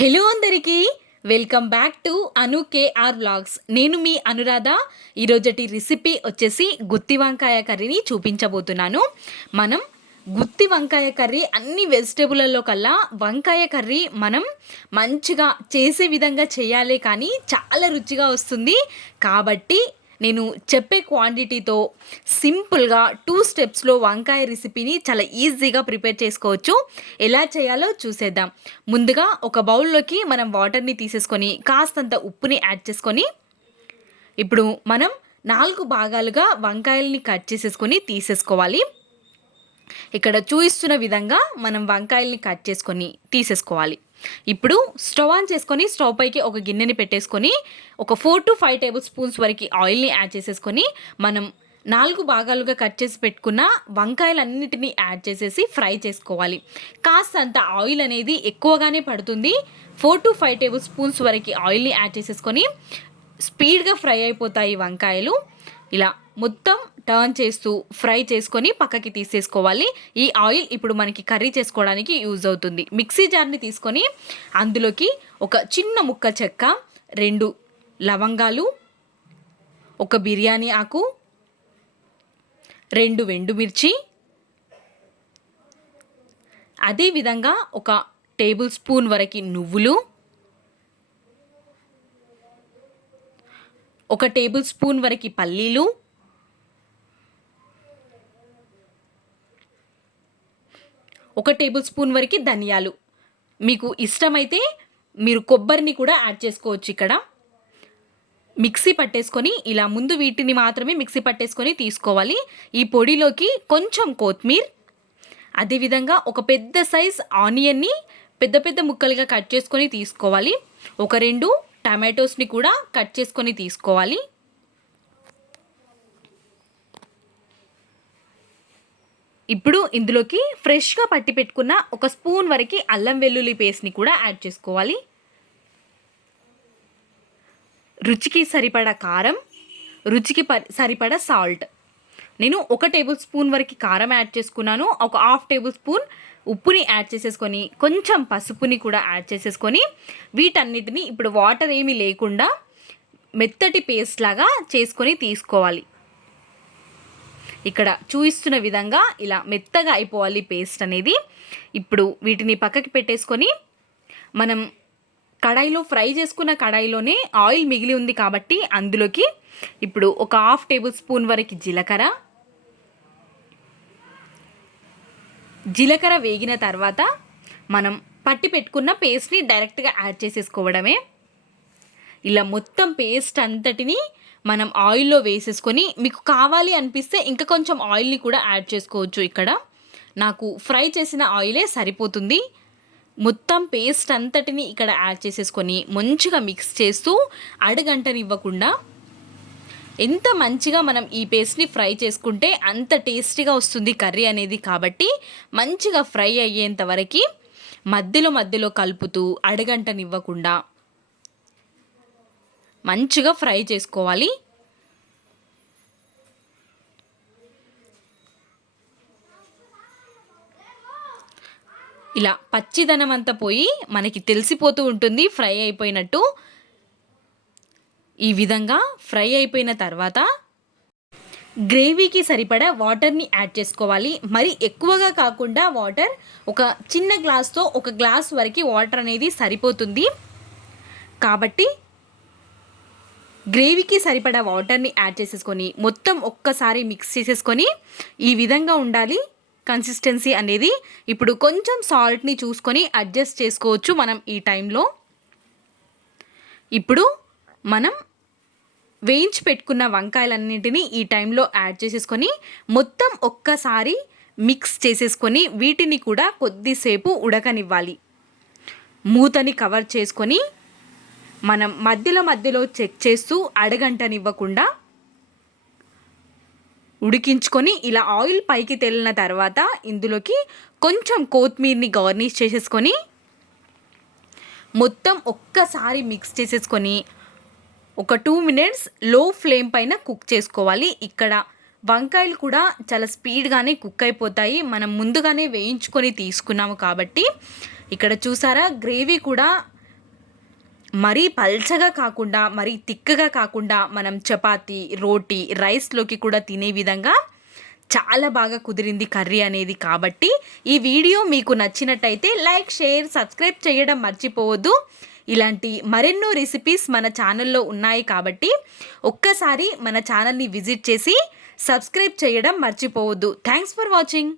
Hello అందరికీ welcome back to Anu KR vlogs. నేను మీ అనురాధ. ఈరోజటి రెసిపీ వచ్చేసి గుత్తి వంకాయ కర్రీని చూపించబోతున్నాను. మనం గుత్తి వంకాయ కర్రీ అన్ని వెజిటేబుల్లలో కల్లా వంకాయ కర్రీ మనం మంచిగా చేసే విధంగా చేయాలి, కానీ చాలా రుచిగా వస్తుంది. కాబట్టి నేను చెప్పే క్వాంటిటీతో సింపుల్గా 2 స్టెప్స్లో వంకాయ రెసిపీని చాలా ఈజీగా ప్రిపేర్ చేసుకోవచ్చు. ఎలా చేయాలో చూసేద్దాం. ముందుగా ఒక బౌల్లోకి మనం వాటర్ని తీసేసుకొని కాస్తంత ఉప్పుని యాడ్ చేసుకొని ఇప్పుడు మనం 4 భాగాలుగా వంకాయల్ని కట్ చేసేసుకొని తీసేసుకోవాలి. ఇక్కడ చూపిస్తున్న విధంగా మనం వంకాయల్ని కట్ చేసుకొని తీసేసుకోవాలి. ఇప్పుడు స్టవ్ ఆన్ చేసుకొని స్టవ్ పైకి ఒక గిన్నెని పెట్టేసుకొని ఒక 4 to 5 టేబుల్ స్పూన్స్ వరకు ఆయిల్ని యాడ్ చేసేసుకొని మనం 4 భాగాలుగా కట్ చేసి పెట్టుకున్న వంకాయలన్నిటినీ యాడ్ చేసేసి ఫ్రై చేసుకోవాలి. కాస్తంత ఆయిల్ అనేది ఎక్కువగానే పడుతుంది. 4 to 5 టేబుల్ స్పూన్స్ వరకు ఆయిల్ని యాడ్ చేసేసుకొని స్పీడ్గా ఫ్రై అయిపోతాయి వంకాయలు. ఇలా మొత్తం టర్న్ చేస్తూ ఫ్రై చేసుకొని పక్కకి తీసేసుకోవాలి. ఈ ఆయిల్ ఇప్పుడు మనకి కర్రీ చేసుకోవడానికి యూజ్ అవుతుంది. మిక్సీ జార్ని తీసుకొని అందులోకి ఒక చిన్న ముక్క చెక్క, 2 లవంగాలు, ఒక బిర్యానీ ఆకు, 2 ఎండుమిర్చి, అదేవిధంగా ఒక టేబుల్ స్పూన్ వరకు నువ్వులు, ఒక టేబుల్ స్పూన్ వరకు పల్లీలు, ఒక టేబుల్ స్పూన్ వరకు ధనియాలు. మీకు ఇష్టమైతే మీరు కొబ్బరిని కూడా యాడ్ చేసుకోవచ్చు. ఇక్కడ మిక్సీ పట్టేసుకొని ఇలా ముందు వీటిని మాత్రమే మిక్సీ పట్టేసుకొని తీసుకోవాలి. ఈ పొడిలోకి కొంచెం కొత్తిమీర, అదేవిధంగా ఒక పెద్ద సైజ్ ఆనియన్ని పెద్ద పెద్ద ముక్కలుగా కట్ చేసుకొని తీసుకోవాలి. ఒక 2 టమాటోస్ని కూడా కట్ చేసుకొని తీసుకోవాలి. ఇప్పుడు ఇందులోకి ఫ్రెష్గా పట్టి పెట్టుకున్న ఒక స్పూన్ వరకు అల్లం వెల్లుల్లి పేస్ట్ని కూడా యాడ్ చేసుకోవాలి. రుచికి సరిపడా కారం, రుచికి సరిపడా సాల్ట్. నేను 1 టేబుల్ స్పూన్ వరకు కారం యాడ్ చేసుకున్నాను. ఒక 1/2 టేబుల్ స్పూన్ ఉప్పుని యాడ్ చేసేసుకొని కొంచెం పసుపుని కూడా యాడ్ చేసేసుకొని వీటన్నిటిని ఇప్పుడు వాటర్ ఏమీ లేకుండా మెత్తటి పేస్ట్ లాగా చేసుకొని తీసుకోవాలి. ఇక్కడ చూపిస్తున్న విధంగా ఇలా మెత్తగా అయిపోవాలి పేస్ట్ అనేది. ఇప్పుడు వీటిని పక్కకి పెట్టేసుకొని మనం కడాయిలో ఫ్రై చేసుకున్న కడాయిలోనే ఆయిల్ మిగిలి ఉంది కాబట్టి అందులోకి ఇప్పుడు ఒక 1/2 టేబుల్ స్పూన్ వరకు జీలకర్ర వేగిన తర్వాత మనం పట్టి పెట్టుకున్న పేస్ట్ని డైరెక్ట్గా యాడ్ చేసేసుకోవడమే. ఇలా మొత్తం పేస్ట్ అంతటిని మనం ఆయిల్లో వేసేసుకొని మీకు కావాలి అనిపిస్తే ఇంకా కొంచెం ఆయిల్ని కూడా యాడ్ చేసుకోవచ్చు. ఇక్కడ నాకు ఫ్రై చేసిన ఆయిలే సరిపోతుంది. మొత్తం పేస్ట్ అంతటిని ఇక్కడ యాడ్ చేసేసుకొని మంచిగా మిక్స్ చేస్తూ అడుగంటనివ్వకుండా, ఎంత మంచిగా మనం ఈ పేస్ట్ని ఫ్రై చేసుకుంటే అంత టేస్టీగా వస్తుంది కర్రీ అనేది. కాబట్టి మంచిగా ఫ్రై అయ్యేంత వరకు మధ్యలో కలుపుతూ అడుగంటనివ్వకుండా మంచిగా ఫ్రై చేసుకోవాలి. ఇలా పచ్చిదనం అంతా పోయి మనకి తెలిసిపోతూ ఉంటుంది ఫ్రై అయిపోయినట్టు. ఈ విధంగా ఫ్రై అయిపోయిన తర్వాత గ్రేవీకి సరిపడా వాటర్ని యాడ్ చేసుకోవాలి. మరి ఎక్కువగా కాకుండా వాటర్ ఒక చిన్న గ్లాస్తో 1 గ్లాస్ వరకు వాటర్ అనేది సరిపోతుంది. కాబట్టి గ్రేవీకి సరిపడా వాటర్ని యాడ్ చేసేసుకొని మొత్తం ఒక్కసారి మిక్స్ చేసేసుకొని ఈ విధంగా ఉండాలి కన్సిస్టెన్సీ అనేది. ఇప్పుడు కొంచెం సాల్ట్ని చూసుకొని అడ్జస్ట్ చేసుకోవచ్చు మనం ఈ టైంలో. ఇప్పుడు మనం వేయించి పెట్టుకున్న వంకాయలన్నింటినీ ఈ టైంలో యాడ్ చేసేసుకొని మొత్తం ఒక్కసారి మిక్స్ చేసేసుకొని వీటిని కూడా కొద్దిసేపు ఉడకనివ్వాలి. మూతని కవర్ చేసుకొని మనం మధ్యలో చెక్ చేస్తూ అడగంటనివ్వకుండా ఉడికించుకొని ఇలా ఆయిల్ పైకి తేలిన తర్వాత ఇందులోకి కొంచెం కొత్తిమీరని గార్నిష్ చేసేసుకొని మొత్తం ఒక్కసారి మిక్స్ చేసేసుకొని ఒక 2 minutes లో ఫ్లేమ్ పైన కుక్ చేసుకోవాలి. ఇక్కడ వంకాయలు కూడా చాలా స్పీడ్గానే కుక్ అయిపోతాయి, మనం ముందుగానే వేయించుకొని తీసుకున్నాము కాబట్టి. ఇక్కడ చూసారా గ్రేవీ కూడా మరీ పల్చగా కాకుండా, మరీ తిక్కగా కాకుండా మనం చపాతీ, రోటీ, రైస్‌లోకి కూడా తినే విధంగా చాలా బాగా కుదిరింది కర్రీ అనేది. కాబట్టి ఈ వీడియో మీకు నచ్చినట్టయితే లైక్, షేర్, సబ్స్క్రైబ్ చేయడం మర్చిపోవద్దు. ఇలాంటి మరెన్నో రెసిపీస్ మన ఛానల్‌లో ఉన్నాయి కాబట్టి ఒక్కసారి మన ఛానల్‌ని విజిట్ చేసి సబ్స్క్రైబ్ చేయడం మర్చిపోవద్దు. Thanks for watching.